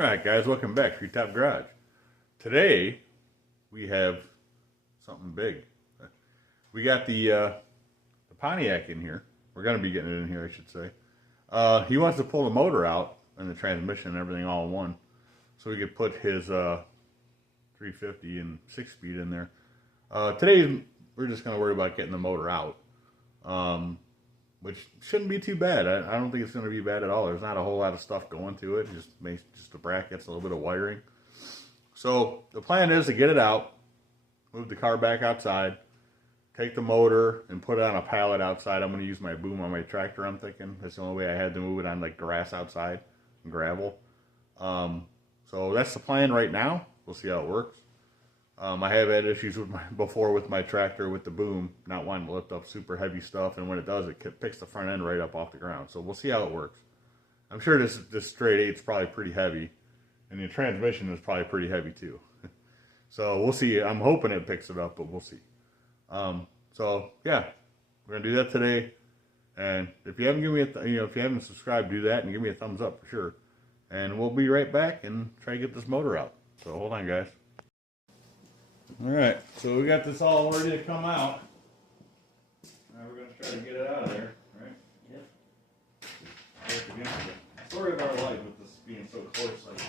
Alright guys, welcome back to Top Garage. Today, we have something big. We got the Pontiac in here. We're going to be getting it in here, I should say. He wants to pull the motor out and the transmission and everything all in one. So we could put his 350 and 6-speed in there. Today, we're just going to worry about getting the motor out. Which shouldn't be too bad. I don't think it's going to be bad at all. There's not a whole lot of stuff going to it. Just the brackets, a little bit of wiring. So the plan is to get it out, move the car back outside, take the motor and put it on a pallet outside. I'm going to use my boom on my tractor, I'm thinking. That's the only way I had to move it on like grass outside and gravel. So that's the plan right now. We'll see how it works. I have had issues before with my tractor with the boom, not wanting to lift up super heavy stuff, and when it does, it picks the front end right up off the ground. So we'll see how it works. I'm sure this straight 8's probably pretty heavy, and the transmission is probably pretty heavy too. So we'll see. I'm hoping it picks it up, but we'll see. So yeah, we're gonna do that today. And if you haven't given me if you haven't subscribed, do that and give me a thumbs up for sure. And we'll be right back and try to get this motor out. So hold on, guys. Alright, so we got this all ready to come out. Now we're going to try to get it out of there, right? Yep. Story of our life with this being so close like this.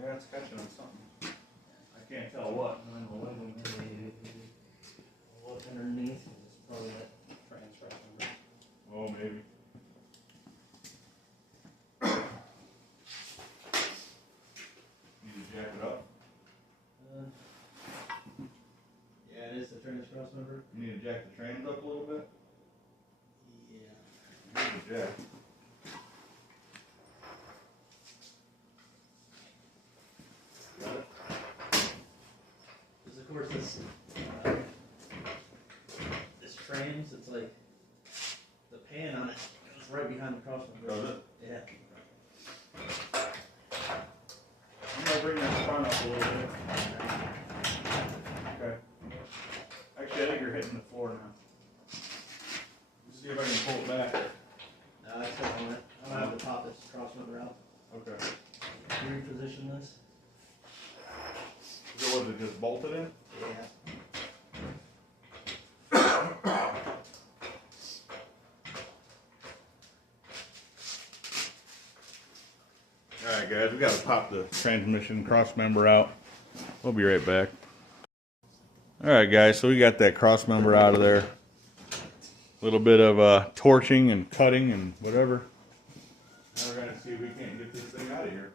Yeah, it's catching on something. I can't tell what. Underneath is probably that transfer number. Oh, maybe. Need to jack it up? Yeah, it is the trans cross number. You need to jack the trans up a little bit? Yeah. Here's the jack. Got it? Because of course this trans, it's like the pan on it goes right behind the cross number. Does it? Yeah. I'm going to bring that front up a little bit. Okay. Actually, I think you're hitting the floor now. Let's see if I can pull it back. No, I still want it. I don't have to pop this cross number out. Okay. Reposition this. So was it just bolted in? Yeah. Alright guys, we gotta pop the transmission cross member out. We'll be right back. Alright guys, so we got that cross member out of there. A little bit of torching and cutting and whatever. Now we're gonna see if we can't get this thing out of here.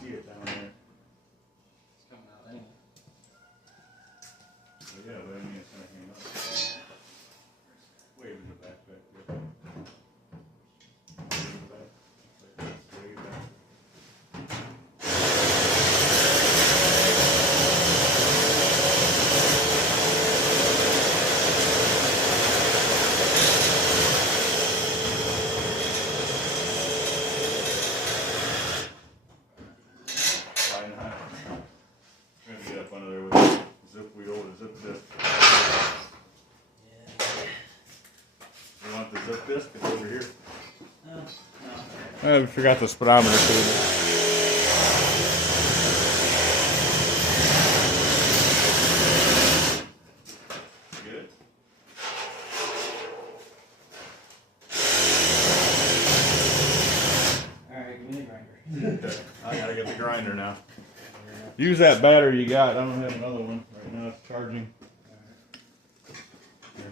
See it down there. It's coming out anyway. Well, yeah, but I mean, it's gonna hang up. Wave in the back there. Wave in the back. Like this, wave back. Zip disc is over here. No. We forgot the speedometer cable. Get it? Alright, give me the grinder. Okay. I gotta get the grinder now. Use that battery you got. I don't have another one right now. It's charging. Here.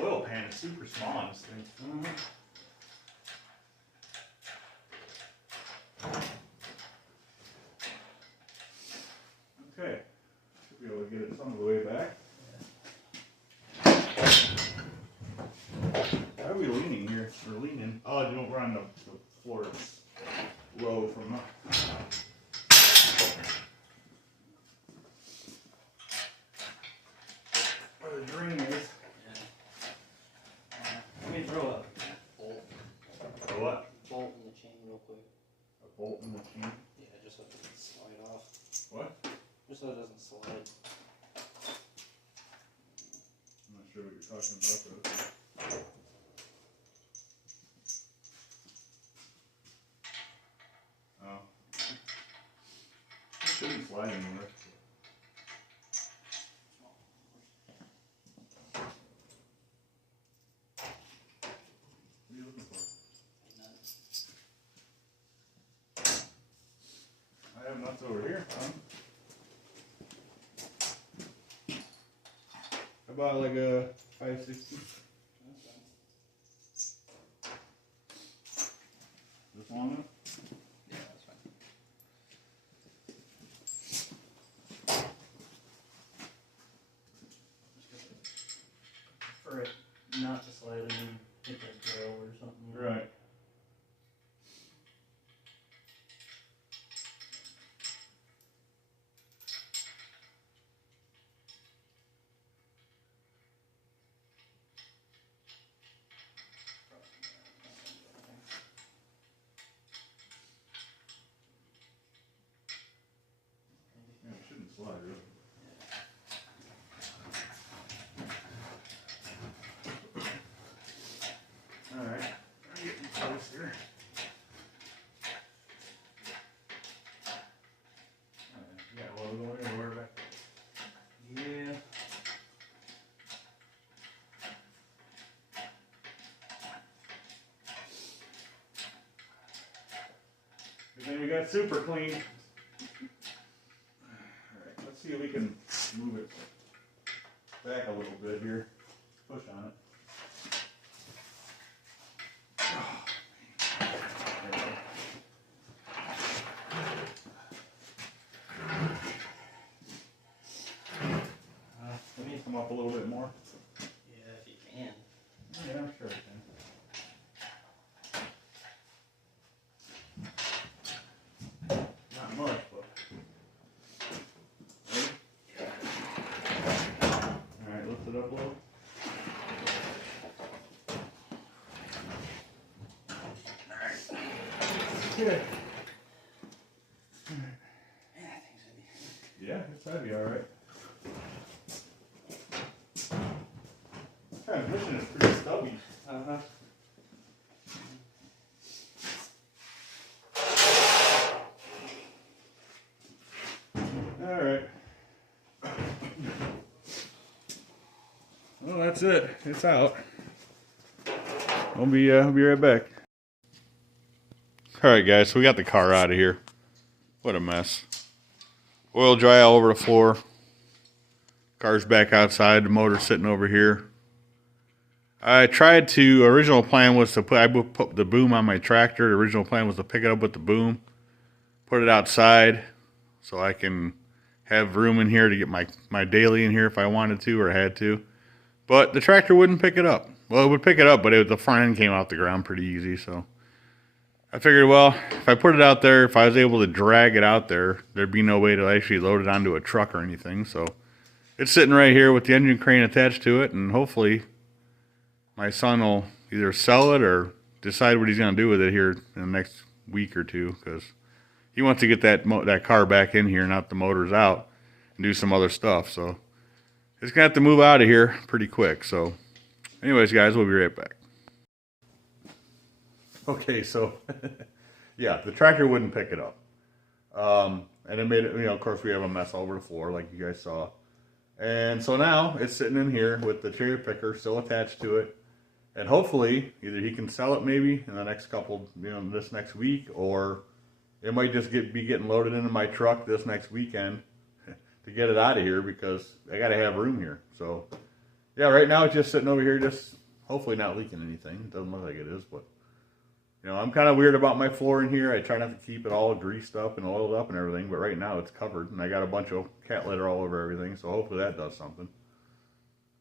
oil pan is super small on this thing. Okay, should be able to get it some of the way back. Why are we leaning here? We're leaning. Oh, you don't run the floor. It's low from up. Where the drain is. Let me throw a bolt. A what? Bolt in the chain real quick. A bolt in the chain? Yeah, just so it doesn't slide off. What? Just so it doesn't slide. I'm not sure what you're talking about though. Oh. It shouldn't slide anywhere. What are you looking for? I have nuts over here, I bought like a 560. This long enough? Yeah, that's fine. For it not to slide and hit that grill or something. Right. Yeah, it shouldn't slide really. Alright, I'm getting close here. Yeah, well, we're going anywhere back. Yeah. Good thing we got super clean. Alright, let's see if we can move it back a little bit here. Push on it. Let me come up a little bit more. Yeah, if you can. Yeah, I'm sure I can. Not much, but. Ready? Alright, lift it up a little. Good. Yeah, it's heavy, alright. Transmission is pretty stubby. Uh-huh. Alright. Well, that's it. It's out. I'll be right back. Alright guys, so we got the car out of here. What a mess. Oil dry all over the floor. Car's back outside, the motor's sitting over here. I tried to, original plan was to put the boom on my tractor. The original plan was to pick it up with the boom, put it outside so I can have room in here to get my daily in here if I wanted to or had to. But the tractor wouldn't pick it up. Well, it would pick it up, but the front end came off the ground pretty easy, so I figured, well, if I put it out there, if I was able to drag it out there, there'd be no way to actually load it onto a truck or anything. So it's sitting right here with the engine crane attached to it, and hopefully my son will either sell it or decide what he's going to do with it here in the next week or two, because he wants to get that car back in here, not the motors out, and do some other stuff. So it's going to have to move out of here pretty quick. So anyways, guys, we'll be right back. Okay, so yeah, the tractor wouldn't pick it up. And it made it, of course we have a mess all over the floor like you guys saw. And so now it's sitting in here with the cherry picker still attached to it. And hopefully either he can sell it maybe in the next couple, this next week, or it might just be getting loaded into my truck this next weekend to get it out of here, because I got to have room here. So yeah, right now it's just sitting over here, just hopefully not leaking anything. It doesn't look like it is, but you know, I'm kind of weird about my floor in here. I try not to keep it all greased up and oiled up and everything, but right now it's covered, and I got a bunch of cat litter all over everything, so hopefully that does something.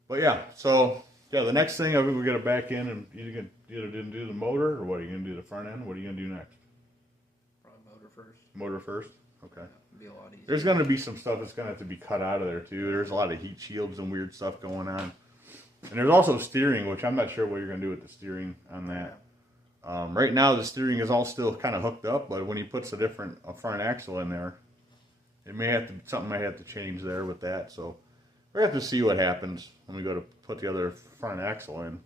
But yeah, so yeah, the next thing we're gonna back in and either didn't do the motor, or what are you gonna do the front end? What are you gonna do next? Probably motor first. Motor first. Okay. It'd be a lot easier. There's gonna be some stuff that's gonna have to be cut out of there too. There's a lot of heat shields and weird stuff going on, and there's also steering, which I'm not sure what you're gonna do with the steering on that. Right now the steering is all still kind of hooked up, but when he puts a front axle in there, it may have to something might have to change there with that. So we have to see what happens when we go to put the other front axle in.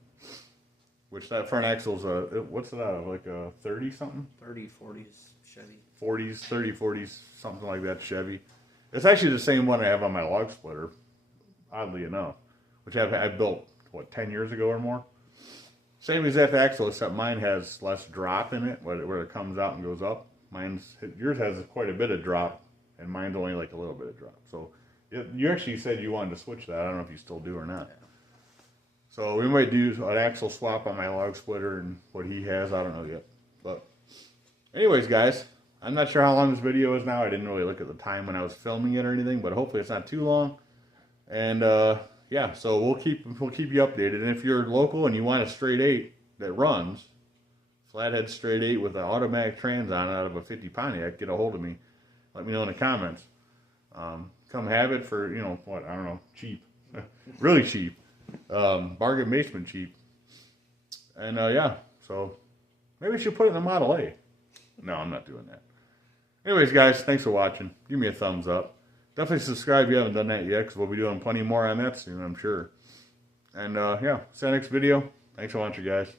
Which that front axle's what's it out of, like a 30 something? 30, 40s Chevy. 40s, 30, 40s, something like that Chevy. It's actually the same one I have on my log splitter, oddly enough, which I built, what, 10 years ago or more? Same exact axle, except mine has less drop in it, where it comes out and goes up. Yours has quite a bit of drop, and mine's only like a little bit of drop. So you actually said you wanted to switch that. I don't know if you still do or not. Yeah. So we might do an axle swap on my log splitter and what he has. I don't know yet. But anyways, guys, I'm not sure how long this video is now. I didn't really look at the time when I was filming it or anything, but hopefully it's not too long. And yeah, so we'll keep you updated. And if you're local and you want a straight 8 that runs, flathead straight 8 with an automatic trans on it out of a 50 Pontiac, get a hold of me. Let me know in the comments. Come have it for, you know, what, I don't know, cheap. Really cheap. Bargain basement cheap. And yeah, so maybe we should put it in the Model A. No, I'm not doing that. Anyways, guys, thanks for watching. Give me a thumbs up. Definitely subscribe if you haven't done that yet, because we'll be doing plenty more on that soon, I'm sure. And yeah, see you next video. Thanks for watching, guys.